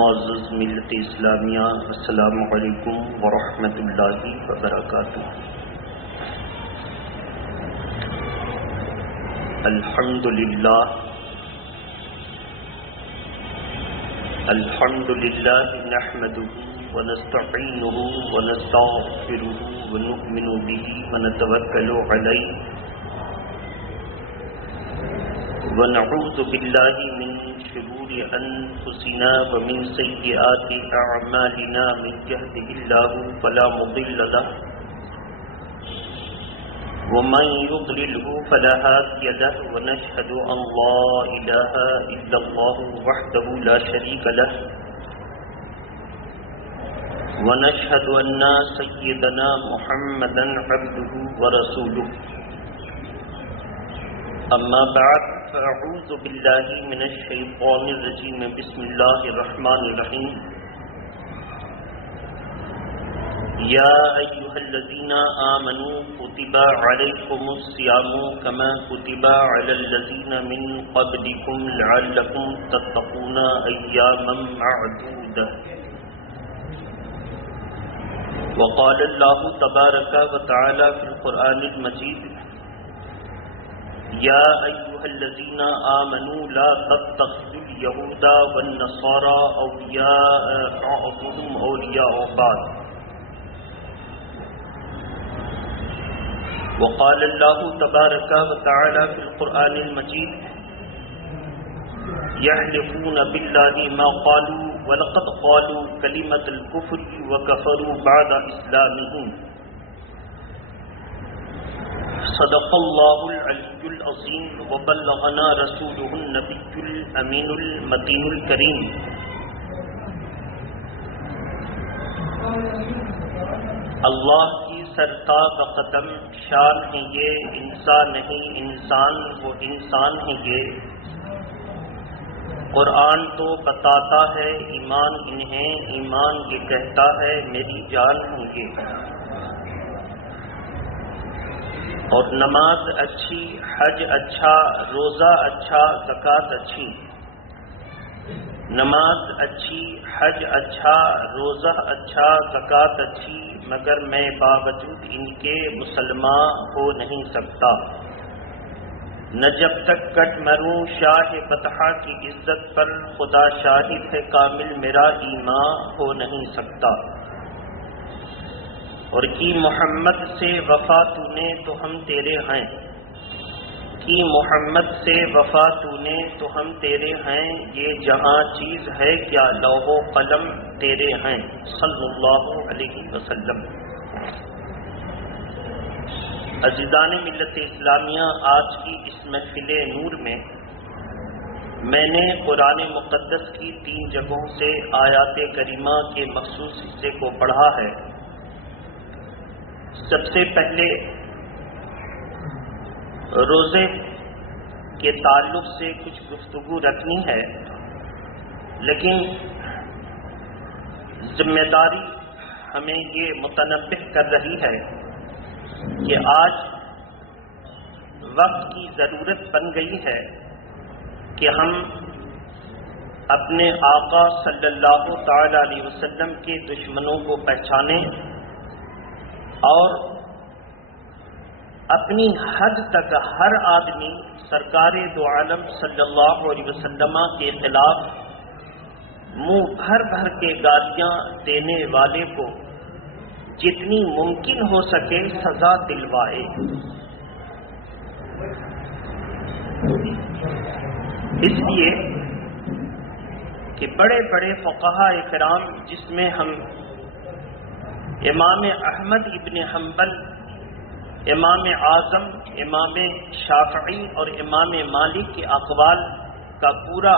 معزز ملت اسلامیہ، السلام علیکم ورحمۃ اللہ وبرکاتہ۔ الحمد للہ نحمده ونستعینه ونستغفره ونؤمن به ونتوکل علیہ ونعوذ باللہ من شرور انفسنا ومن سیئات اعمالنا، من يهده الله فلا مضل له ومن يضلله فلا هادي له، ونشهد ان لا اله الا الله وحده لا شريك له، ونشهد ان سيدنا محمدا عبده ورسوله، اما بعد فاعوذ باللہ من الشیطان الرجیم، بسم اللہ الرحمن الرحیم۔ یا ایہا الذین آمنوا کتب علیکم الصیام کما کتب علی الذین من قبلکم لعلکم تتقون ایاما معدودہ۔ وقال اللہ تبارک وتعالی فی القرآن المجید، یا ایہا الذین آمنوا لا تتخذوا اليہود والنصارى اولیاء بعضهم اولیاء بعض۔ وقال اللہ تبارک وتعالی فی القرآن المجید، یحلفون باللہ ما قالوا ولقد قالوا کلمۃ الکفر وکفروا بعد اسلامہم۔ صدق اللہ العلی العظیم وبلغنا رسولہ النبی الامین المتین الکریم۔ اللہ کی سرتاب قدم شان ہے یہ، انسان نہیں انسان وہ انسان ہے یہ۔ قرآن تو بتاتا ہے ایمان انہیں، ایمان یہ کہتا ہے میری جان ہے یہ۔ اور نماز اچھی، حج اچھا، روزہ اچھا، زکوٰۃ اچھی۔ نماز اچھی، حج اچھا، روزہ اچھا، زکوٰۃ اچھی، مگر میں باوجود ان کے مسلمان ہو نہیں سکتا۔ نہ جب تک کٹ مروں شاہ بطحہ کی عزت پر، خدا شاہد ہے کامل میرا ایمان ہو نہیں سکتا۔ اور کی محمد سے وفا تو نے تو ہم تیرے ہیں، کی محمد سے وفا تو نے تو ہم تیرے ہیں، یہ جہاں چیز ہے کیا لوح و قلم تیرے ہیں، صلی اللہ علیہ وسلم۔ عزیزان ملت اسلامیہ، آج کی اس محفل نور میں میں نے قرآن مقدس کی 3 جگہوں سے آیات کریمہ کے مخصوص حصے کو پڑھا ہے۔ سب سے پہلے روزے کے تعلق سے کچھ گفتگو رکھنی ہے، لیکن ذمہ داری ہمیں یہ متنبہ کر رہی ہے کہ آج وقت کی ضرورت بن گئی ہے کہ ہم اپنے آقا صلی اللہ تعالی علیہ وسلم کے دشمنوں کو پہچانیں اور اپنی حد تک ہر آدمی سرکار دو عالم صلی اللہ علیہ وسلم کے خلاف منہ بھر بھر کے گالیاں دینے والے کو جتنی ممکن ہو سکے سزا دلوائے۔ اس لیے کہ بڑے بڑے فقہاء کرام، جس میں ہم امام احمد ابن حنبل، امام اعظم، امام شافعی اور امام مالک کے اقوال کا پورا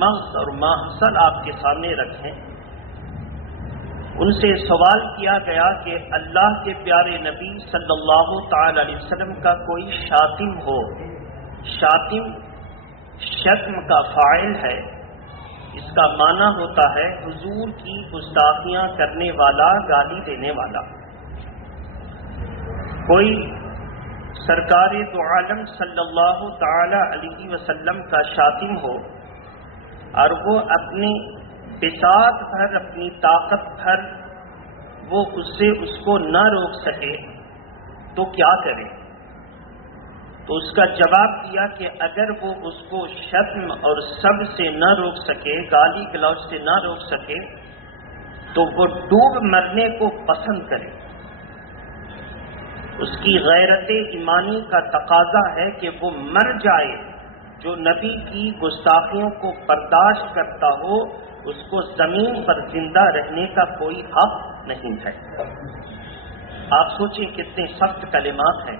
مغز اور ماحصل آپ کے سامنے رکھیں، ان سے سوال کیا گیا کہ اللہ کے پیارے نبی صلی اللہ تعالی علیہ وسلم کا کوئی شاتم ہو، شاتم شتم کا فاعل ہے، اس کا معنی ہوتا ہے حضور کی گستاخیاں کرنے والا، گالی دینے والا۔ کوئی سرکار دو عالم صلی اللہ تعالی علیہ وسلم کا شاتم ہو اور وہ اپنی بساط بھر اپنی طاقت بھر وہ اس کو نہ روک سکے تو کیا کرے؟ تو اس کا جواب دیا کہ اگر وہ اس کو شتم اور سب سے نہ روک سکے، گالی گلوچ سے نہ روک سکے، تو وہ ڈوب مرنے کو پسند کرے۔ اس کی غیرت ایمانی کا تقاضا ہے کہ وہ مر جائے۔ جو نبی کی گستاخیوں کو برداشت کرتا ہو اس کو زمین پر زندہ رہنے کا کوئی حق نہیں ہے۔ آپ سوچیں کتنے سخت کلمات ہیں۔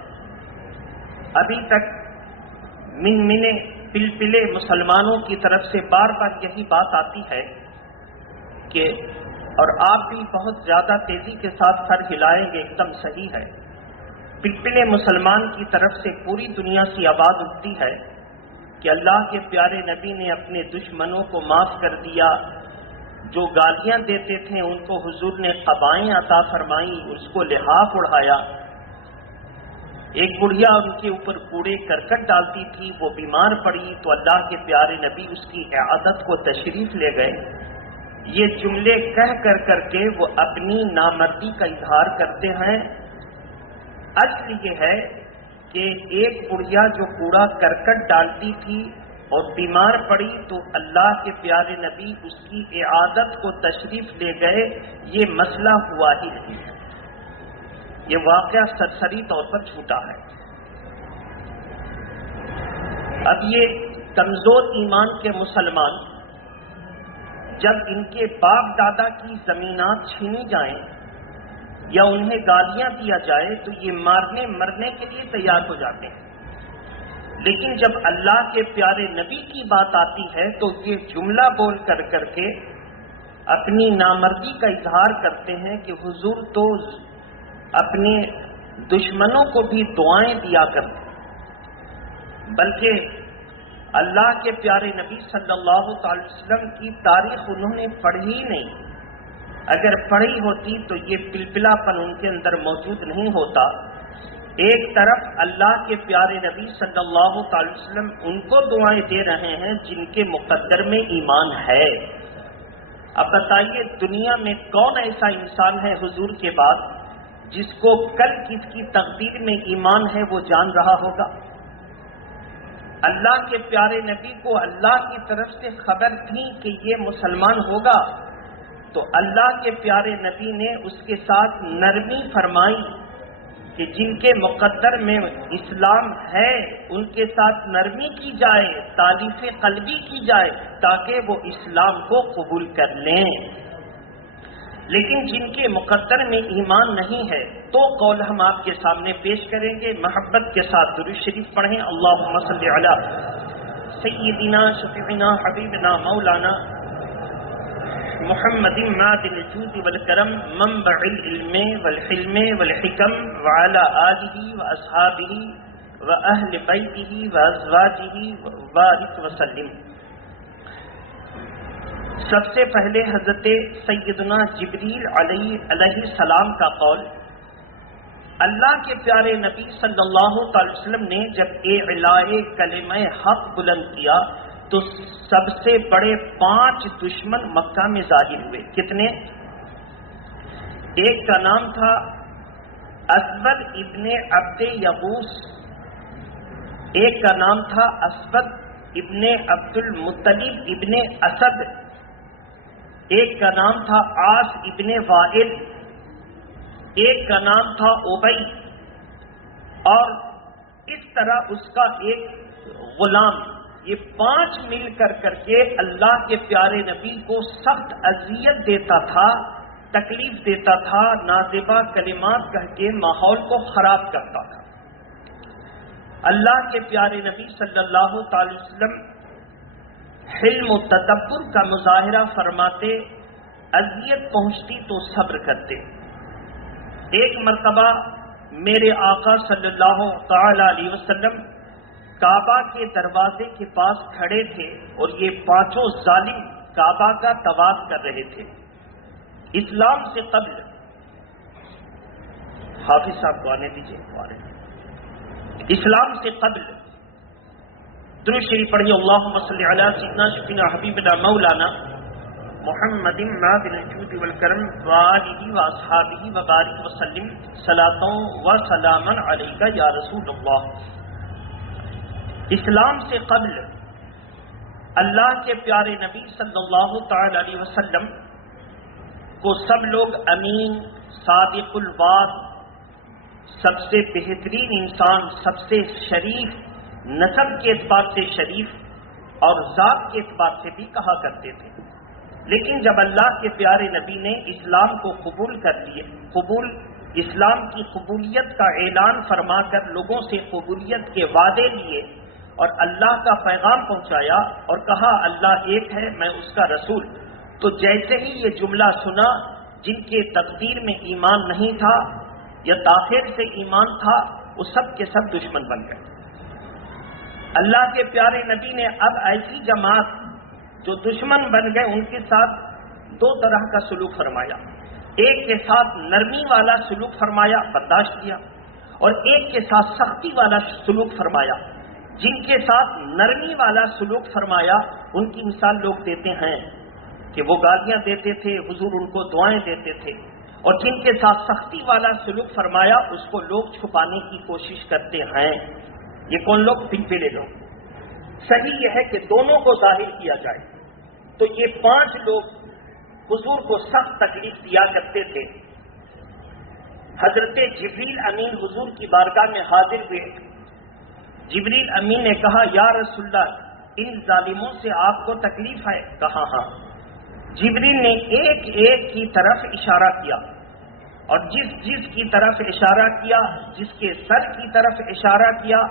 ابھی تک من پلپلے مسلمانوں کی طرف سے بار بار یہی بات آتی ہے کہ، اور آپ بھی بہت زیادہ تیزی کے ساتھ سر ہلائیں گے، ایک دم صحیح ہے، پلپلے مسلمان کی طرف سے پوری دنیا سے آواز اٹھتی ہے کہ اللہ کے پیارے نبی نے اپنے دشمنوں کو معاف کر دیا، جو گالیاں دیتے تھے ان کو حضور نے قبائیں عطا فرمائی، اس کو لحاف اڑھایا۔ ایک بڑھیا ان کے اوپر کوڑے کرکٹ ڈالتی تھی، وہ بیمار پڑی تو اللہ کے پیارے نبی اس کی عیادت کو تشریف لے گئے۔ یہ جملے کہہ کر کے وہ اپنی نامردی کا اظہار کرتے ہیں۔ اصل یہ ہے کہ ایک بڑھیا جو کوڑا کرکٹ ڈالتی تھی اور بیمار پڑی تو اللہ کے پیارے نبی اس کی عیادت کو تشریف لے گئے، یہ مسئلہ ہوا ہی نہیں ہے، یہ واقعہ سرسری طور پر جھوٹا ہے۔ اب یہ کمزور ایمان کے مسلمان جب ان کے باپ دادا کی زمینات چھینی جائیں یا انہیں گالیاں دیا جائے تو یہ مارنے مرنے کے لیے تیار ہو جاتے ہیں، لیکن جب اللہ کے پیارے نبی کی بات آتی ہے تو یہ جملہ بول کر کے اپنی نامردی کا اظہار کرتے ہیں کہ حضور تو اپنے دشمنوں کو بھی دعائیں دیا کرتے، بلکہ اللہ کے پیارے نبی صلی اللہ علیہ وسلم کی تاریخ انہوں نے پڑھی ہی نہیں۔ اگر پڑھی ہوتی تو یہ پلپلا پن ان کے اندر موجود نہیں ہوتا۔ ایک طرف اللہ کے پیارے نبی صلی اللہ علیہ وسلم ان کو دعائیں دے رہے ہیں جن کے مقدر میں ایمان ہے۔ اب بتائیے دنیا میں کون ایسا انسان ہے حضور کے بعد جس کو کل کس کی تقدیر میں ایمان ہے وہ جان رہا ہوگا؟ اللہ کے پیارے نبی کو اللہ کی طرف سے خبر تھی کہ یہ مسلمان ہوگا، تو اللہ کے پیارے نبی نے اس کے ساتھ نرمی فرمائی کہ جن کے مقدر میں اسلام ہے ان کے ساتھ نرمی کی جائے، تالیف قلبی کی جائے تاکہ وہ اسلام کو قبول کر لیں۔ لیکن جن کے مقدر میں ایمان نہیں ہے تو قول ہم آپ کے سامنے پیش کریں گے۔ محبت کے ساتھ درود شریف پڑھیں۔ اللہم صلی علی سیدنا شفیعنا حبیبنا مولانا محمد معدن الجود والکرم منبع العلم والحلم والحکم وعلى آلہ واصحابہ واہل بیتہ وازواجہ وبارک وسلم۔ سب سے پہلے حضرت سیدنا جبریل علیہ السلام کا قول، اللہ کے پیارے نبی صلی اللہ علیہ وسلم نے جب اعلاء کلمہ حق بلند کیا تو سب سے بڑے 5 دشمن مکہ میں ظاہر ہوئے۔ کتنے؟ ایک کا نام تھا اسود ابن عبد یغوث، ایک کا نام تھا اسود ابن عبد المطلب ابن اسد، ایک کا نام تھا عاص ابن وائل، ایک کا نام تھا ابی، اور اس طرح اس کا ایک غلام۔ یہ 5 مل کر کے اللہ کے پیارے نبی کو سخت اذیت دیتا تھا، تکلیف دیتا تھا، نازیبا کلمات کہہ کے ماحول کو خراب کرتا تھا۔ اللہ کے پیارے نبی صلی اللہ تعالی وسلم حلم و تدبر کا مظاہرہ فرماتے، اذیت پہنچتی تو صبر کرتے۔ ایک مرتبہ میرے آقا صلی اللہ تعالی علیہ وسلم کعبہ کے دروازے کے پاس کھڑے تھے اور یہ 5 ظالم کعبہ کا طواف کر رہے تھے۔ اسلام سے قبل، حافظ صاحب کو آنے دیجیے، اسلام سے قبل درود شریف پڑھیے۔ اللہم صلی علی سیدنا شفیعنا حبیبنا مولانا محمد نادر الجود والکرم وآلہ واصحابہ وبارک وسلم صلاۃ و سلاما علیک یا رسول اللہ۔ اسلام سے قبل اللہ کے پیارے نبی صلی اللہ تعالی علیہ وسلم کو سب لوگ امین، صادق الوعد، سب سے بہترین انسان، سب سے شریف، نسب کے اعتبار سے شریف اور ذات کے اعتبار سے بھی کہا کرتے تھے۔ لیکن جب اللہ کے پیارے نبی نے اسلام کو قبول کر لیے، اسلام کی قبولیت کا اعلان فرما کر لوگوں سے قبولیت کے وعدے لیے اور اللہ کا پیغام پہنچایا اور کہا اللہ ایک ہے، میں اس کا رسول، تو جیسے ہی یہ جملہ سنا، جن کے تقدیر میں ایمان نہیں تھا یا تاخیر سے ایمان تھا، وہ سب کے سب دشمن بن گئے۔ اللہ کے پیارے نبی نے اب ایسی جماعت جو دشمن بن گئے ان کے ساتھ دو طرح کا سلوک فرمایا۔ ایک کے ساتھ نرمی والا سلوک فرمایا، برداشت کیا، اور ایک کے ساتھ سختی والا سلوک فرمایا۔ جن کے ساتھ نرمی والا سلوک فرمایا ان کی مثال لوگ دیتے ہیں کہ وہ گالیاں دیتے تھے، حضور ان کو دعائیں دیتے تھے، اور جن کے ساتھ سختی والا سلوک فرمایا اس کو لوگ چھپانے کی کوشش کرتے ہیں۔ یہ کون لوگ؟ پنپلے لوگ۔ صحیح یہ ہے کہ دونوں کو ظاہر کیا جائے۔ تو یہ 5 لوگ حضور کو سخت تکلیف دیا کرتے تھے۔ حضرت جبریل امین حضور کی بارگاہ میں حاضر ہوئے۔ جبریل امین نے کہا یا رسول اللہ، ان ظالموں سے آپ کو تکلیف ہے؟ کہا ہاں۔ جبریل نے ایک ایک کی طرف اشارہ کیا، اور جس کی طرف اشارہ کیا، جس کے سر کی طرف اشارہ کیا،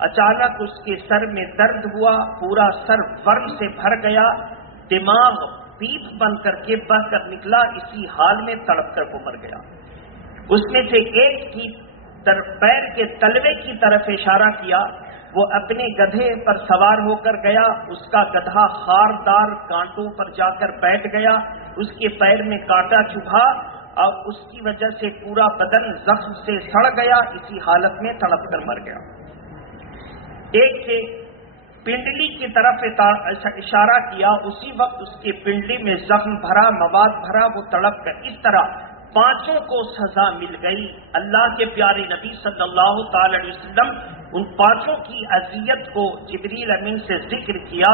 اچانک اس کے سر میں درد ہوا، پورا سر ورم سے بھر گیا، دماغ پیپ بن کر کے بہ کر نکلا، اسی حال میں تڑپ کر وہ مر گیا۔ اس میں سے ایک کی طرف پیر کے تلوے کی طرف اشارہ کیا، وہ اپنے گدھے پر سوار ہو کر گیا، اس کا گدھا خاردار کانٹوں پر جا کر بیٹھ گیا، اس کے پیر میں کانٹا چبھا اور اس کی وجہ سے پورا بدن زخم سے سڑ گیا، اسی حالت میں تڑپ کر مر گیا۔ ایک کے پنڈلی کی طرف اشارہ کیا، اسی وقت اس کے پنڈلی میں زخم بھرا، مواد بھرا، وہ تڑپ کر۔ اس طرح 5 کو سزا مل گئی۔ اللہ کے پیارے نبی صلی اللہ تعالی علیہ وسلم ان 5 کی اذیت کو جبریل امین سے ذکر کیا،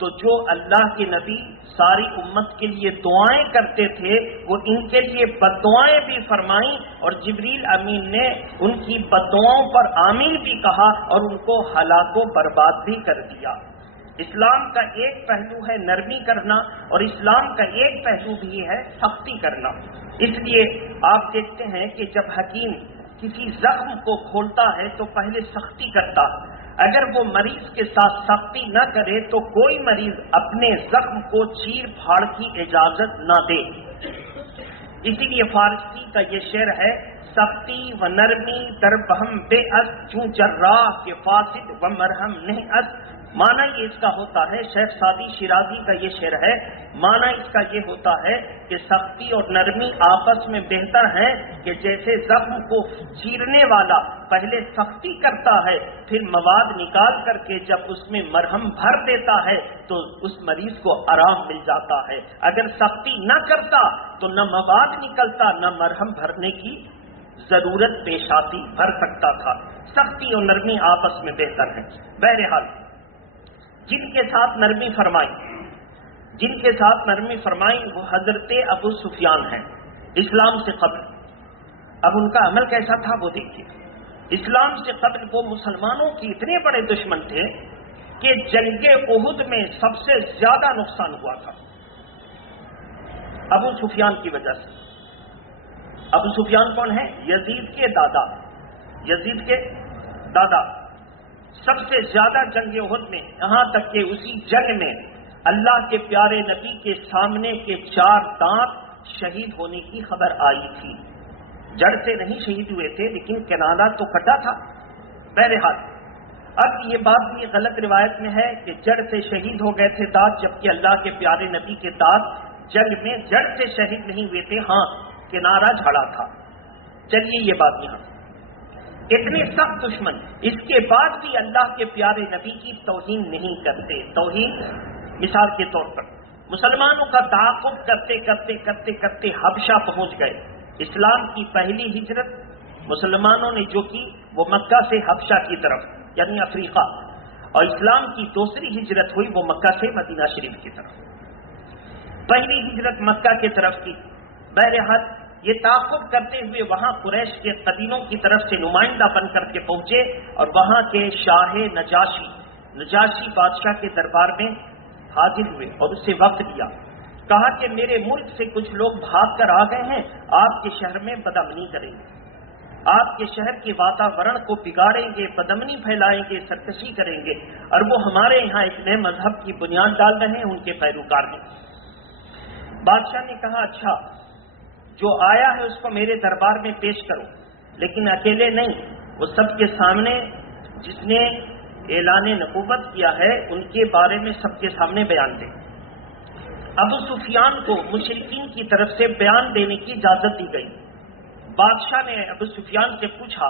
تو جو اللہ کے نبی ساری امت کے لیے دعائیں کرتے تھے وہ ان کے لیے بددعائیں بھی فرمائیں، اور جبریل امین نے ان کی بددعاؤں پر آمین بھی کہا اور ان کو ہلاک و برباد بھی کر دیا۔ اسلام کا ایک پہلو ہے نرمی کرنا، اور اسلام کا ایک پہلو بھی ہے سختی کرنا۔ اس لیے آپ دیکھتے ہیں کہ جب حکیم کسی زخم کو کھولتا ہے تو پہلے سختی کرتا، اگر وہ مریض کے ساتھ سختی نہ کرے تو کوئی مریض اپنے زخم کو چیر پھاڑ کی اجازت نہ دے۔ اسی لیے فارسی کا یہ شعر ہے، سختی و نرمی در بہم بے اس، چوں جراح کے فاسد و مرہم نہیں اس۔ معنی یہ اس کا ہوتا ہے، شیخ سعدی شیرازی کا یہ شعر ہے، معنی اس کا یہ ہوتا ہے کہ سختی اور نرمی آپس میں بہتر ہیں کہ جیسے زخم کو چیرنے والا پہلے سختی کرتا ہے، پھر مواد نکال کر کے جب اس میں مرہم بھر دیتا ہے تو اس مریض کو آرام مل جاتا ہے۔ اگر سختی نہ کرتا تو نہ مواد نکلتا، نہ مرہم بھرنے کی ضرورت پیش آتی، بھر سکتا تھا۔ سختی اور نرمی آپس میں بہتر ہیں۔ بہرحال جن کے ساتھ نرمی فرمائی وہ حضرت ابو سفیان ہیں اسلام سے قبل۔ اب ان کا عمل کیسا تھا وہ دیکھیے۔ اسلام سے قبل وہ مسلمانوں کے اتنے بڑے دشمن تھے کہ جنگ احد میں سب سے زیادہ نقصان ہوا تھا ابو سفیان کی وجہ سے۔ ابو سفیان کون ہے؟ یزید کے دادا۔ سب سے زیادہ جنگ احد میں، یہاں تک کہ اسی جنگ میں اللہ کے پیارے نبی کے سامنے کے 4 دانت شہید ہونے کی خبر آئی تھی۔ جڑ سے نہیں شہید ہوئے تھے لیکن کنارہ تو کٹا تھا۔ بہرحال اب یہ بات بھی غلط روایت میں ہے کہ جڑ سے شہید ہو گئے تھے دانت، جبکہ اللہ کے پیارے نبی کے دانت جنگ میں جڑ سے شہید نہیں ہوئے تھے، ہاں کنارہ جھاڑا تھا۔ چلیے یہ بات یہاں، اتنے سخت دشمن، اس کے بعد بھی اللہ کے پیارے نبی کی توہین نہیں کرتے۔ توہین مثال کے طور پر مسلمانوں کا تعاقب کرتے کرتے کرتے کرتے حبشہ پہنچ گئے. اسلام کی پہلی ہجرت مسلمانوں نے جو کی وہ مکہ سے حبشہ کی طرف یعنی افریقہ، اور اسلام کی دوسری ہجرت ہوئی وہ مکہ سے مدینہ شریف کی طرف. پہلی ہجرت مکہ کی طرف کی. بہرحال یہ تعاقب کرتے ہوئے وہاں قریش کے قبیلوں کی طرف سے نمائندہ بن کر کے پہنچے اور وہاں کے شاہ نجاشی بادشاہ کے دربار میں حاضر ہوئے اور اس سے وقت لیا. کہا کہ میرے ملک سے کچھ لوگ بھاگ کر آ گئے ہیں، آپ کے شہر میں بدامنی کریں گے، آپ کے شہر کے واتاورن کو بگاڑیں گے، بدامنی پھیلائیں گے، سرکشی کریں گے، اور وہ ہمارے یہاں ایک نئے مذہب کی بنیاد ڈال رہے ہیں ان کے پیروکار میں. بادشاہ نے کہا اچھا، جو آیا ہے اس کو میرے دربار میں پیش کرو، لیکن اکیلے نہیں، وہ سب کے سامنے جس نے اعلان نبوت کیا ہے ان کے بارے میں سب کے سامنے بیان دے. ابو سفیان کو مشرکین کی طرف سے بیان دینے کی اجازت دی گئی. بادشاہ نے ابو سفیان سے پوچھا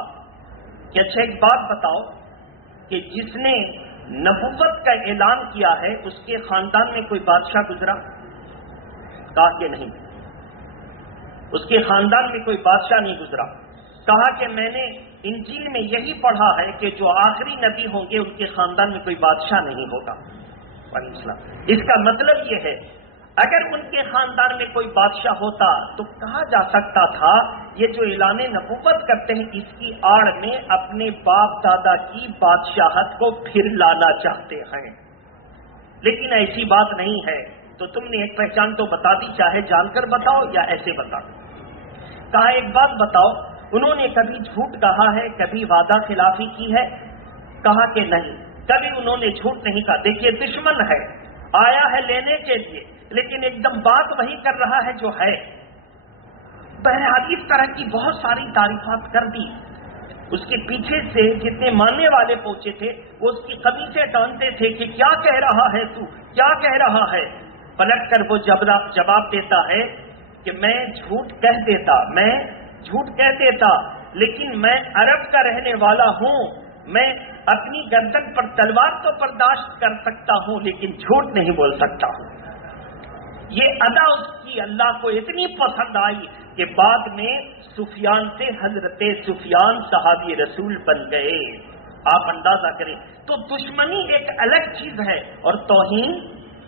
کہ اچھا ایک بات بتاؤ کہ جس نے نبوت کا اعلان کیا ہے اس کے خاندان میں کوئی بادشاہ گزرا؟ کہا کہ نہیں، اس کے خاندان میں کوئی بادشاہ نہیں گزرا. کہا کہ میں نے انجیل میں یہی پڑھا ہے کہ جو آخری نبی ہوں گے ان کے خاندان میں کوئی بادشاہ نہیں ہوگا. اس کا مطلب یہ ہے اگر ان کے خاندان میں کوئی بادشاہ ہوتا تو کہا جا سکتا تھا یہ جو اعلان نبوت کرتے ہیں اس کی آڑ میں اپنے باپ دادا کی بادشاہت کو پھر لانا چاہتے ہیں، لیکن ایسی بات نہیں ہے. تو تم نے ایک پہچان تو بتا دی، چاہے جان کر بتاؤ یا ایسے بتاؤ. کہا ایک بات بتاؤ، انہوں نے کبھی جھوٹ کہا ہے، کبھی وعدہ خلافی کی ہے؟ کہا کہ نہیں، کبھی انہوں نے جھوٹ نہیں کہا. دیکھیے دشمن ہے، آیا ہے لینے کے لیے، لیکن ایک دم بات وہی کر رہا ہے جو ہے. بہرحال اس طرح کی بہت ساری تعریفات کر دی. اس کے پیچھے سے جتنے ماننے والے پہنچے تھے وہ اس کی قمیصیں ٹانتے تھے کہ کیا کہہ رہا ہے تو، کیا کہہ رہا ہے. پلٹ کر وہ جواب دیتا ہے کہ میں جھوٹ کہہ دیتا لیکن میں عرب کا رہنے والا ہوں، میں اپنی گردن پر تلوار تو برداشت کر سکتا ہوں لیکن جھوٹ نہیں بول سکتا ہوں. یہ ادا اس کی اللہ کو اتنی پسند آئی کہ بعد میں سفیان سے حضرت سفیان صحابی رسول بن گئے. آپ اندازہ کریں تو دشمنی ایک الگ چیز ہے اور توہین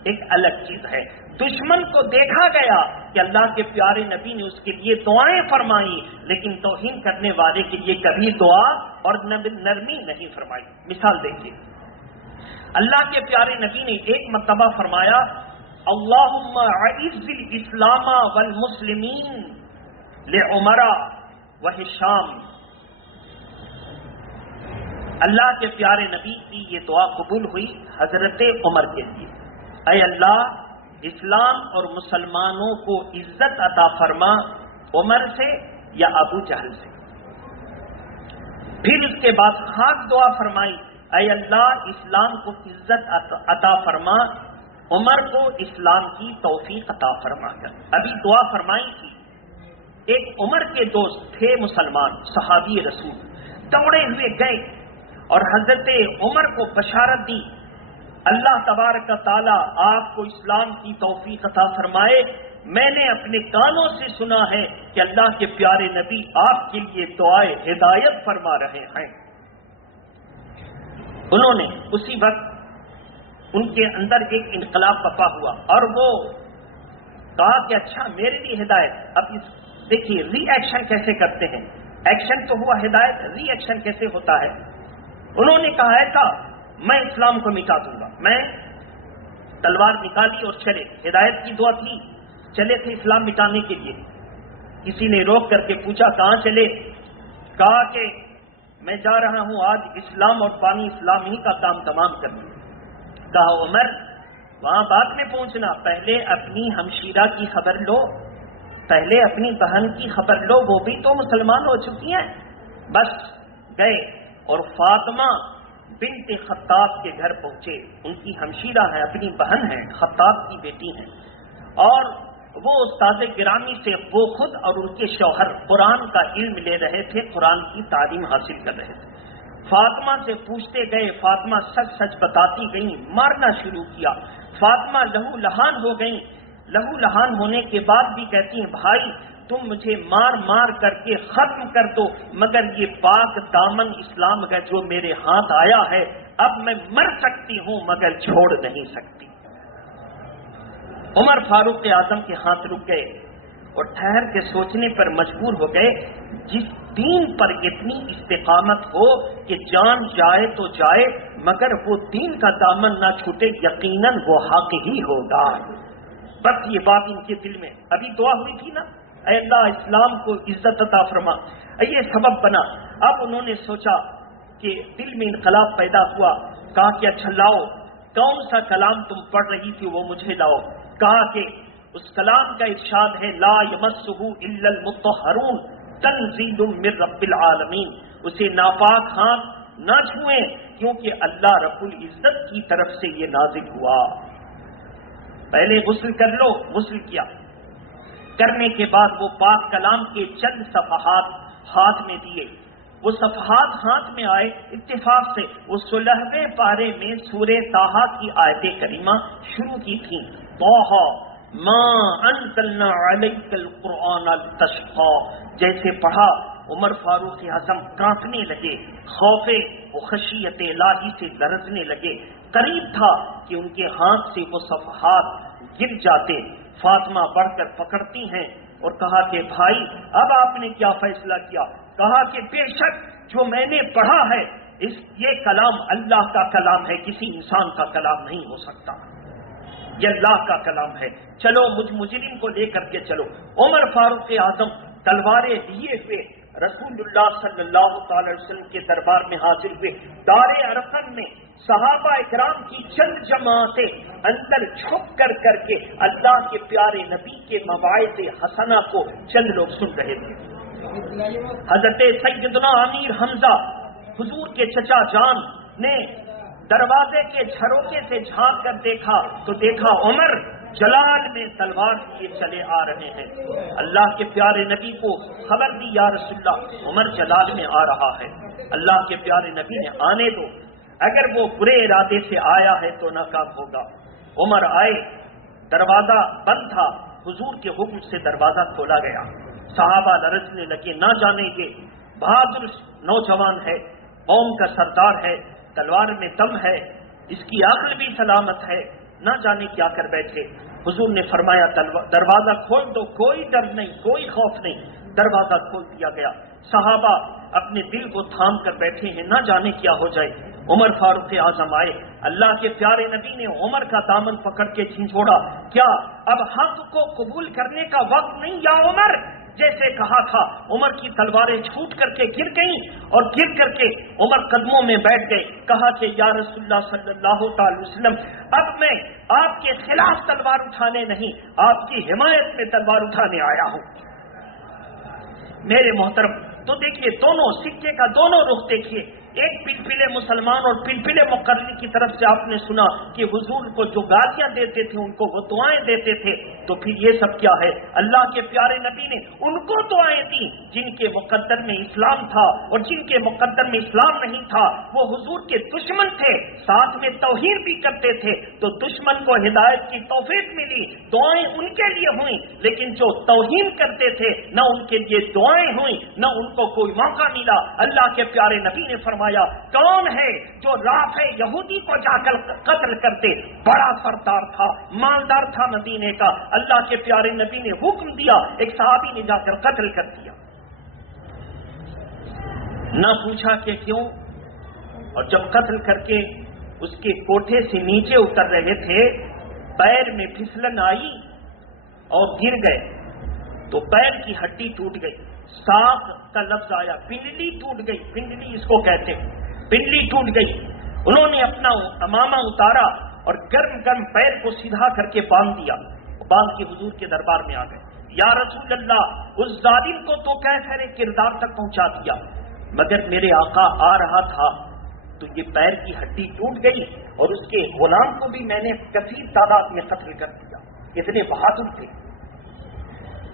ایک الگ چیز ہے. دشمن کو دیکھا گیا کہ اللہ کے پیارے نبی نے اس کے لیے دعائیں فرمائی، لیکن توہین کرنے والے کے لیے کبھی دعا اور نرمی نہیں فرمائی. مثال دیکھیے، اللہ کے پیارے نبی نے ایک مرتبہ فرمایا اللہم اعز الاسلام والمسلمین لعمر وہشام. اللہ کے پیارے نبی کی یہ دعا قبول ہوئی حضرت عمر کے لیے. اے اللہ اسلام اور مسلمانوں کو عزت عطا فرما عمر سے یا ابو جہل سے. پھر اس کے بعد خاص دعا فرمائی اے اللہ اسلام کو عزت عطا فرما، عمر کو اسلام کی توفیق عطا فرما کر. ابھی دعا فرمائی تھی. ایک عمر کے دوست تھے مسلمان صحابی رسول، دوڑے ہوئے گئے اور حضرت عمر کو بشارت دی اللہ تبارک تعالیٰ آپ کو اسلام کی توفیق عطا فرمائے. میں نے اپنے کانوں سے سنا ہے کہ اللہ کے پیارے نبی آپ کے لیے دعائے ہدایت فرما رہے ہیں. انہوں نے اسی وقت ان کے اندر ایک انقلاب پپا ہوا اور وہ کہا کہ اچھا میرے لیے ہدایت. اب دیکھیے ری ایکشن کیسے کرتے ہیں. ایکشن تو ہوا ہدایت، ری ایکشن کیسے ہوتا ہے. انہوں نے کہا ایسا میں اسلام کو مٹا دوں گا. میں تلوار نکالی اور چلے. ہدایت کی دعا تھی، چلے تھے اسلام مٹانے کے لیے. کسی نے روک کر کے پوچھا کہاں چلے؟ کہا کہ میں جا رہا ہوں آج اسلام اور بانی اسلام ہی کا کام تمام کرنے. کہا عمر وہاں بعد میں پہنچنا، پہلے اپنی ہمشیرہ کی خبر لو، پہلے اپنی بہن کی خبر لو، وہ بھی تو مسلمان ہو چکی ہیں. بس گئے اور فاطمہ بنت خطاب کے گھر پہنچے. ان کی ہمشیرہ ہے، اپنی بہن ہے، خطاب کی بیٹی ہیں، اور وہ استاد گرامی سے وہ خود اور ان کے شوہر قرآن کا علم لے رہے تھے، قرآن کی تعلیم حاصل کر رہے تھے. فاطمہ سے پوچھتے گئے، فاطمہ سچ سچ بتاتی گئیں، مارنا شروع کیا. فاطمہ لہو لہان ہو گئیں. لہو لہان ہونے کے بعد بھی کہتی ہیں بھائی تم مجھے مار مار کر کے ختم کر دو، مگر یہ پاک دامن اسلام کا جو میرے ہاتھ آیا ہے اب میں مر سکتی ہوں مگر چھوڑ نہیں سکتی. عمر فاروق اعظم کے ہاتھ رک گئے اور ٹھہر کے سوچنے پر مجبور ہو گئے. جس دین پر اتنی استقامت ہو کہ جان جائے تو جائے مگر وہ دین کا دامن نہ چھوٹے، یقیناً وہ حق ہی ہوگا. بس یہ بات ان کے دل میں ابھی دعا ہوئی تھی نا، اے اللہ اسلام کو عزت عطا فرما، یہ سبب بنا. اب انہوں نے سوچا کہ دل میں انقلاب پیدا ہوا. کہا کہ اچھا لاؤ کون سا کلام تم پڑھ رہی تھی وہ مجھے لاؤ. کہا کہ اس کلام کا ارشاد ہے لا یمسہ الا المطہرون تنزیل من رب العالمین، اسے ناپاک ہاتھ نہ چھوئیں کیونکہ اللہ رب العزت کی طرف سے یہ نازل ہوا. پہلے غسل کر لو، غسل کیا. کرنے کے بعد وہ پاک کلام کے چند صفحات ہاتھ میں دیے. وہ صفحات ہاتھ میں آئے اتفاق سے وہ 16ویں پارے میں سورہ طٰہٰ کی آیت کریمہ شروع کی تھیں. طٰہٰ ما انزلنا علیک القرآن لتشقی، جیسے پڑھا عمر فاروق اعظم کانپنے لگے، خوف و خشیت الہی سے لرزنے لگے. قریب تھا کہ ان کے ہاتھ سے وہ صفحات گر جاتے. فاطمہ بڑھ کر پکڑتی ہیں اور کہا کہ بھائی اب آپ نے کیا فیصلہ کیا؟ کہا کہ بے شک جو میں نے پڑھا ہے یہ کلام اللہ کا کلام ہے، کسی انسان کا کلام نہیں ہو سکتا، یہ اللہ کا کلام ہے. چلو مجھ مجرم کو لے کر کے چلو. عمر فاروق اعظم تلواریں لیے ہوئے رسول اللہ صلی اللہ تعالی وسلم کے دربار میں حاضر ہوئے. دار ارقم میں صحابہ اکرام کی چند جماعتیں اندر چھپ کر کے اللہ کے پیارے نبی کے مواعظ حسنہ کو چند لوگ سن رہے تھے. حضرت سیدنا امیر حمزہ حضور کے چچا جان نے دروازے کے جھروکے سے جھانک کر دیکھا تو دیکھا عمر جلال میں تلوار لیے چلے آ رہے ہیں. اللہ کے پیارے نبی کو خبر دی یا رسول اللہ عمر جلال میں آ رہا ہے. اللہ کے پیارے نبی نے آنے دو، اگر وہ برے ارادے سے آیا ہے تو ناکام ہوگا. عمر آئے، دروازہ بند تھا، حضور کے حکم سے دروازہ کھولا گیا. صحابہ لرزنے لگے، نہ جانے یہ بہادر نوجوان ہے، قوم کا سردار ہے، تلوار میں دم ہے، اس کی عقل بھی سلامت ہے، نہ جانے کیا کر بیٹھے. حضور نے فرمایا دروازہ کھول دو، کوئی ڈر نہیں، کوئی خوف نہیں. دروازہ کھول دیا گیا. صحابہ اپنے دل کو تھام کر بیٹھے ہیں، نہ جانے کیا ہو جائے. عمر فاروق اعظم آئے. اللہ کے پیارے نبی نے عمر کا دامن پکڑ کے جھنجھوڑا. کیا اب حق کو قبول کرنے کا وقت نہیں یا عمر؟ جیسے کہا تھا عمر کی تلواریں چھوٹ کر کے گر گئیں اور گر کر کے عمر قدموں میں بیٹھ گئے. کہا کہ یا رسول اللہ صلی اللہ تعالی وسلم اب میں آپ کے خلاف تلوار اٹھانے نہیں، آپ کی حمایت میں تلوار اٹھانے آیا ہوں. میرے محترم تو دیکھیے دونوں سکے کا دونوں رخ دیکھیے. ایک پلپلے مسلمان اور پلپلے مقرری کی طرف سے آپ نے سنا کہ حضور کو جو گالیاں دیتے تھے ان کو وہ دعائیں دیتے تھے. تو پھر یہ سب کیا ہے؟ اللہ کے پیارے نبی نے ان کو دعائیں دی جن کے مقدر میں اسلام تھا، اور جن کے مقدر میں اسلام نہیں تھا وہ حضور کے دشمن تھے، ساتھ میں توہین بھی کرتے تھے. تو دشمن کو ہدایت کی توفیق ملی، دعائیں ان کے لیے ہوئیں. لیکن جو توہین کرتے تھے نہ ان کے لیے دعائیں ہوئیں، نہ ان کو کوئی موقع ملا. اللہ کے پیارے نبی نے فرمایا کون ہے جو رافع یہودی کو جا کر قتل کرتے؟ بڑا سردار تھا، مالدار تھا مدینے کا. اللہ کے پیارے نبی نے حکم دیا، ایک صحابی نے جا کر قتل کر دیا. نہ پوچھا کہ کیوں. اور جب قتل کر کے اس کے کوٹھے سے نیچے اتر رہے تھے پیر میں پھسلن آئی اور گر گئے تو پیر کی ہڈی ٹوٹ گئی. ساق کا لفظ آیا، پنڈلی ٹوٹ گئی. پنڈلی اس کو کہتے ہیں، پنڈلی ٹوٹ گئی. انہوں نے اپنا امامہ اتارا اور گرم گرم پیر کو سیدھا کر کے باندھ دیا. باندھ کے حضور کے دربار میں آ گئے. یا رسول اللہ اس ظالم کو تو کیسے کردار تک پہنچا دیا، مگر میرے آقا آ رہا تھا تو یہ پیر کی ہڈی ٹوٹ گئی اور اس کے غلام کو بھی میں نے کثیر تعداد میں قتل کر دیا. اتنے بہادر تھے.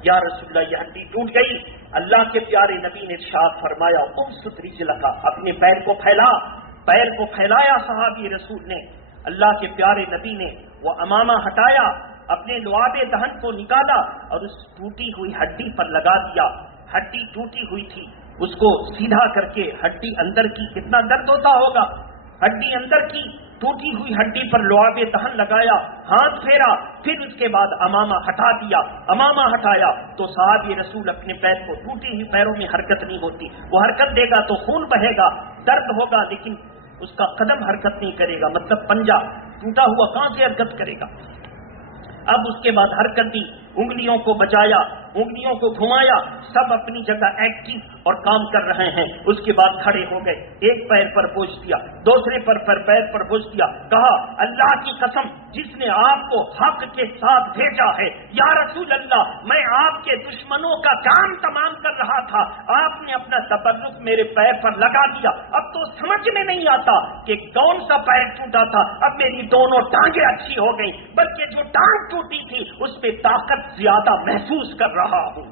یا رسول اللہ یہ ہڈی ٹوٹ گئی. اللہ کے پیارے نبی نے ارشاد فرمایا ابسط رجلک، اپنے پیر کو پھیلا. پیر کو پھیلایا صحابی رسول نے. اللہ کے پیارے نبی نے وہ امامہ ہٹایا، اپنے لعاب دہن کو نکالا اور اس ٹوٹی ہوئی ہڈی پر لگا دیا. ہڈی ٹوٹی ہوئی تھی، اس کو سیدھا کر کے ہڈی اندر کی، کتنا درد ہوتا ہوگا. ہڈی اندر کی ٹوٹی ہوئی ہڈی پر لعاب دہن لگایا، ہاتھ پھیرا، پھر اس کے بعد امامہ ہٹا دیا. امامہ ہٹایا تو صحابی رسول اپنے پیر کو، ٹوٹی ہوئی پیروں میں حرکت نہیں ہوتی، وہ حرکت دے گا تو خون بہے گا، درد ہوگا، لیکن اس کا قدم حرکت نہیں کرے گا، مطلب پنجہ ٹوٹا ہوا کہاں سے حرکت کرے گا. اب اس کے بعد حرکت دی، انگلیوں کو بجایا، انگلیوں کو گھمایا، سب اپنی جگہ ایکٹیو اور کام کر رہے ہیں. اس کے بعد کھڑے ہو گئے، ایک پیر پر بوجھ دیا، دوسرے پیر پر بوجھ دیا، کہا اللہ کی قسم جس نے آپ کو حق کے ساتھ بھیجا ہے، یا رسول اللہ میں آپ کے دشمنوں کا کام تمام کر رہا تھا، آپ نے اپنا تبرک میرے پیر پر لگا دیا. اب تو سمجھ میں نہیں آتا کہ کون سا پیر ٹوٹا تھا، اب میری دونوں ٹانگیں اچھی ہو گئی، بلکہ جو ٹانگ ٹوٹی تھی اس میں طاقت زیادہ محسوس کر رہا ہوں.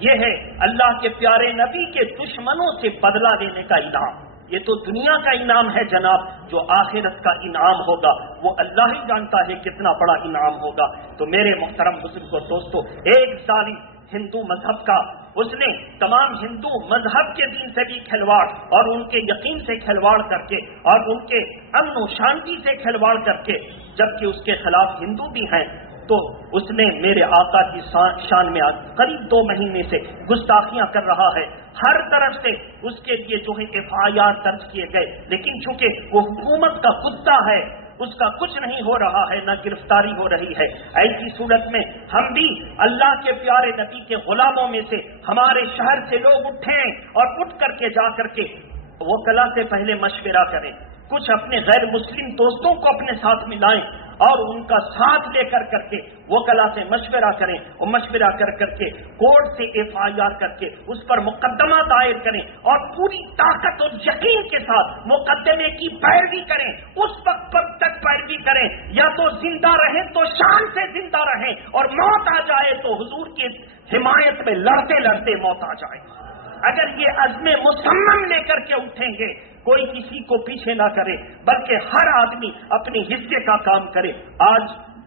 یہ ہے اللہ کے پیارے نبی کے دشمنوں سے بدلہ لینے کا انعام. یہ تو دنیا کا انعام ہے جناب، جو آخرت کا انعام ہوگا وہ اللہ ہی جانتا ہے کتنا بڑا انعام ہوگا. تو میرے محترم بزرگ و دوستو، ایک ظالم ہندو مذہب کا، اس نے تمام ہندو مذہب کے دین سے بھی کھلواڑ اور ان کے یقین سے کھلواڑ کر کے اور ان کے امن و شانتی سے کھلواڑ کر کے، جبکہ اس کے خلاف ہندو بھی ہیں، تو اس نے میرے آقا کی شان میں قریب 2 مہینے سے گستاخیاں کر رہا ہے. ہر طرف سے اس کے لیے جو ہے FIR درج کیے گئے، لیکن چونکہ وہ حکومت کا کتا ہے، اس کا کچھ نہیں ہو رہا ہے، نہ گرفتاری ہو رہی ہے. ایسی صورت میں ہم بھی اللہ کے پیارے نبی کے غلاموں میں سے ہمارے شہر سے لوگ اٹھیں اور اٹھ کر کے جا کر کے وکلا سے پہلے مشورہ کریں، کچھ اپنے غیر مسلم دوستوں کو اپنے ساتھ ملائیں اور ان کا ساتھ لے کر کے وکلا سے مشورہ کریں، اور مشورہ کر کے کورٹ سے FIR کر کے اس پر مقدمہ دائر کریں اور پوری طاقت اور یقین کے ساتھ مقدمے کی پیروی کریں. اس وقت پر تک پیروی کریں، یا تو زندہ رہیں تو شان سے زندہ رہیں، اور موت آ جائے تو حضور کی حمایت میں لڑتے لڑتے موت آ جائے. اگر یہ عزم مصمم لے کر کے اٹھیں گے، کوئی کسی کو پیچھے نہ کرے، بلکہ ہر آدمی اپنے حصے کا کام کرے. آج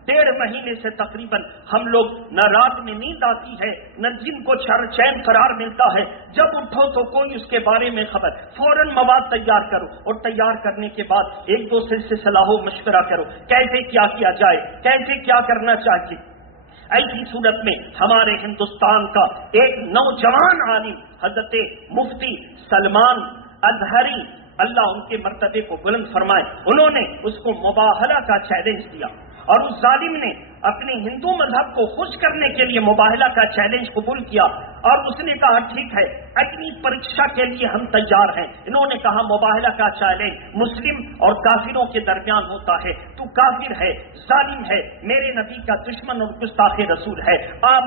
1.5 مہینے سے تقریباً ہم لوگ نہ رات میں نیند آتی ہے، نہ جن کو چین قرار ملتا ہے. جب اٹھو تو کوئی اس کے بارے میں خبر، فوراً مواد تیار کرو، اور تیار کرنے کے بعد ایک دوسرے سے صلاح و مشورہ کرو، کیسے کیا جائے، کیسے کیا کرنا چاہیے. ایسی صورت میں ہمارے ہندوستان کا ایک نوجوان عالم حضرت مفتی سلمان اظہری، اللہ ان کے مرتبے کو بلند فرمائے، انہوں نے اس کو مباہلہ کا چیلنج دیا، اور اس ظالم نے اپنے ہندو مذہب کو خوش کرنے کے لیے مباہلہ کا چیلنج قبول کیا، اور اس نے کہا ٹھیک ہے، اگنی پریکشا کے لیے ہم تیار ہیں. انہوں نے کہا مباہلہ کا چیلنج مسلم اور کافروں کے درمیان ہوتا ہے، تو کافر ہے، ظالم ہے، میرے نبی کا دشمن اور گستاخ رسول ہے،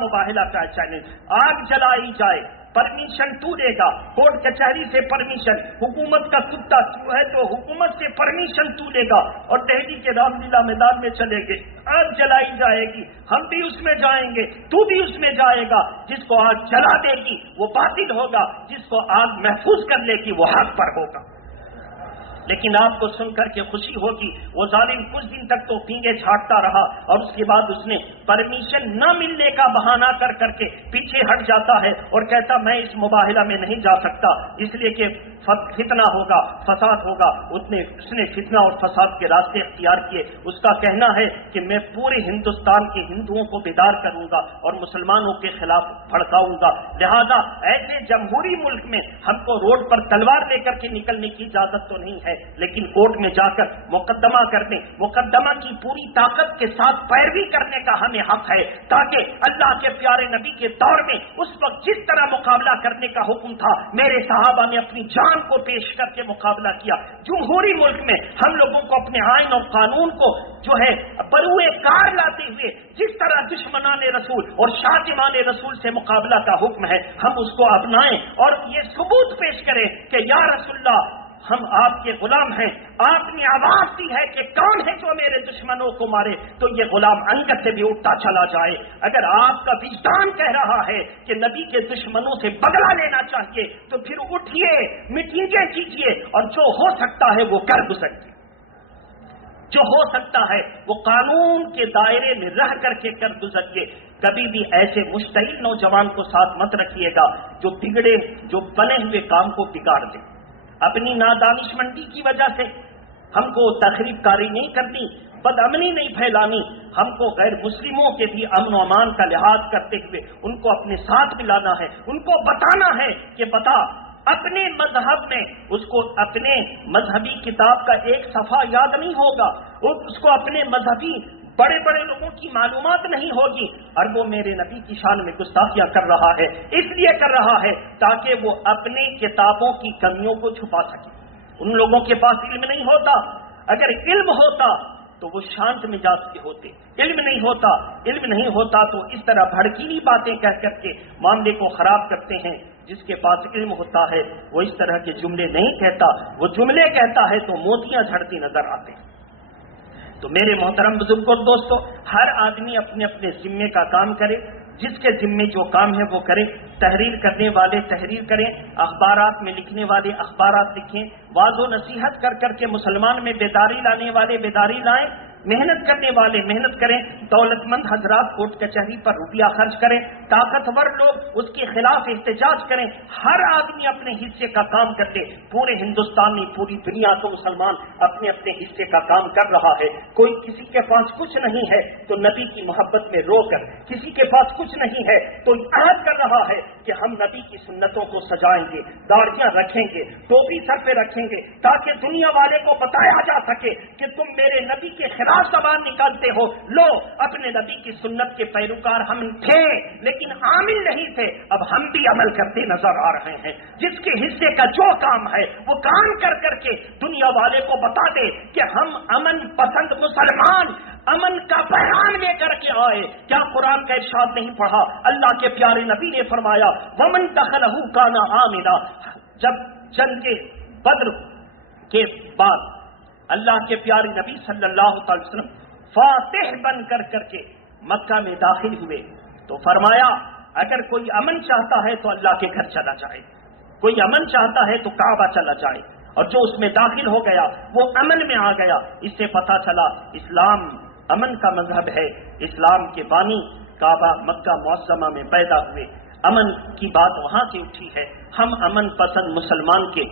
مباہلہ کا چیلنج، آگ جلائی جائے، پرمیشن تو دے گا، کورٹ کچہری سے پرمیشن، حکومت کا کتا تو ہے تو حکومت سے پرمیشن تو لے گا، اور دہلی کے رام لیلا میدان میں چلے گے، آگ جلائی جائے گی، ہم بھی اس میں جائیں گے، تو بھی اس میں جائے گا. جس کو آگ جلا دے گی وہ باطل ہوگا، جس کو آگ محفوظ کر لے گی وہ حق پر ہوگا. لیکن آپ کو سن کر کے خوشی ہوگی، وہ ظالم کچھ دن تک تو پینگے چھاٹتا رہا، اور اس کے بعد اس نے پرمیشن نہ ملنے کا بہانہ کر کے پیچھے ہٹ جاتا ہے اور کہتا میں اس مباہلہ میں نہیں جا سکتا، اس لیے کہ فتنہ ہوگا، فساد ہوگا. اس نے فتنہ اور فساد کے راستے اختیار کیے. اس کا کہنا ہے کہ میں پورے ہندوستان کے ہندوؤں کو بیدار کروں گا اور مسلمانوں کے خلاف بھڑکاؤں گا، لہذا ایسے جمہوری ملک میں ہم کو روڈ پر تلوار لے کر کے نکلنے کی اجازت تو نہیں ہے، لیکن کورٹ میں جا کر مقدمہ کرنے، مقدمہ کی پوری طاقت کے ساتھ پیروی کرنے کا ہمیں حق ہے، تاکہ اللہ کے پیارے نبی کے دور میں اس وقت جس طرح مقابلہ کرنے کا حکم تھا، میرے صحابہ نے اپنی جان کو پیش کر کے مقابلہ کیا. جمہوری ملک میں ہم لوگوں کو اپنے آئین اور قانون کو جو ہے بروئے کار لاتے ہوئے جس طرح دشمنان رسول اور شاطمان رسول سے مقابلہ کا حکم ہے، ہم اس کو اپنائیں اور یہ ثبوت پیش کریں کہ یا رسول اللہ ہم آپ کے غلام ہیں. آپ نے آواز دی ہے کہ کون ہے جو میرے دشمنوں کو مارے، تو یہ غلام انگت سے بھی اٹھتا چلا جائے. اگر آپ کا وجدان کہہ رہا ہے کہ نبی کے دشمنوں سے بدلہ لینا چاہیے تو پھر اٹھیے، میٹنگیں کیجیے اور جو ہو سکتا ہے وہ کر سکتے. جو ہو سکتا ہے وہ قانون کے دائرے میں رہ کر کے کر گزریے. کبھی بھی ایسے مشتعل نوجوان کو ساتھ مت رکھیے گا جو بگڑے، جو بنے ہوئے کام کو بگاڑ دے. اپنی نادانش مندی کی وجہ سے ہم کو تخریب کاری نہیں کرنی، بدامنی نہیں پھیلانی. ہم کو غیر مسلموں کے بھی امن و امان کا لحاظ کرتے ہوئے ان کو اپنے ساتھ ملانا ہے، ان کو بتانا ہے کہ بتا اپنے مذہب میں اس کو اپنے مذہبی کتاب کا ایک صفحہ یاد نہیں ہوگا، اس کو اپنے مذہبی بڑے بڑے لوگوں کی معلومات نہیں ہوگی، اور وہ میرے نبی کی شان میں گستاخیاں کر رہا ہے. اس لیے کر رہا ہے تاکہ وہ اپنے کتابوں کی کمیوں کو چھپا سکے. ان لوگوں کے پاس علم نہیں ہوتا. اگر علم ہوتا تو وہ شانت مزاج کے ہوتے. علم نہیں ہوتا تو اس طرح بھڑکیلی باتیں کہہ کر کے معاملے کو خراب کرتے ہیں. جس کے پاس علم ہوتا ہے وہ اس طرح کے جملے نہیں کہتا، وہ جملے کہتا ہے تو موتیاں جھڑتی نظر آتے ہیں. تو میرے محترم بزرگوں دوستو، ہر آدمی اپنے اپنے ذمے کا کام کرے. جس کے ذمے جو کام ہے وہ کریں. تحریر کرنے والے تحریر کریں، اخبارات میں لکھنے والے اخبارات لکھیں، واعظ و نصیحت کر کر کے مسلمان میں بیداری لانے والے بیداری لائیں، محنت کرنے والے محنت کریں. دولت مند حضرات کوٹ کچہری پر روپیہ خرچ کریں، طاقتور لوگ اس کے خلاف احتجاج کریں. ہر آدمی اپنے حصے کا کام کر لے. پورے ہندوستان میں پوری دنیا کو مسلمان اپنے اپنے حصے کا کام کر رہا ہے. کوئی کسی کے پاس کچھ نہیں ہے تو نبی کی محبت میں رو کر، کسی کے پاس کچھ نہیں ہے تو عہد کر رہا ہے کہ ہم نبی کی سنتوں کو سجائیں گے، داڑھیاں رکھیں گے، ٹوپی سر پہ رکھیں گے، تاکہ دنیا والے کو بتایا جا سکے کہ تم میرے نبی کے خلاف زبان نکالتے ہو. لو، اپنے نبی کی سنت کے پیروکار ہم تھے لیکن عامل نہیں تھے، اب ہم بھی عمل کرتے نظر آ رہے ہیں. جس کے حصے کا جو کام ہے وہ کام کر کر کے دنیا والے کو بتا دے کہ ہم امن پسند مسلمان امن کا پیغام لے کر کے آئے. کیا قرآن کا ارشاد نہیں پڑھا؟ اللہ کے پیارے نبی نے فرمایا ومن دخلہ کان آمنا. جب جنگ بدر کے بعد اللہ کے پیارے نبی صلی اللہ علیہ وسلم فاتح بن کر کے مکہ میں داخل ہوئے تو فرمایا اگر کوئی امن چاہتا ہے تو اللہ کے گھر چلا جائے، کوئی امن چاہتا ہے تو کعبہ چلا جائے. اور جو اس میں داخل ہو گیا وہ امن میں آ گیا. اس سے پتہ چلا اسلام امن کا مذہب ہے. اسلام کے بانی کعبہ مکہ معظمہ میں پیدا ہوئے. امن کی بات وہاں سے اٹھی ہے. ہم امن پسند مسلمان کے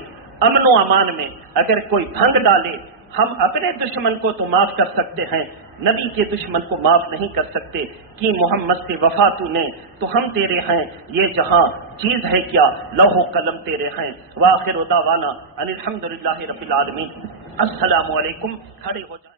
امن و امان میں اگر کوئی بھنگ ڈالے، ہم اپنے دشمن کو تو معاف کر سکتے ہیں، نبی کے دشمن کو معاف نہیں کر سکتے. کہ محمد سے وفا تو نے تو ہم تیرے ہیں، یہ جہاں چیز ہے کیا لوح و قلم تیرے ہیں. وآخر دعوانا ان الحمدللہ رب العالمین. السلام علیکم. کھڑے ہو جائیں.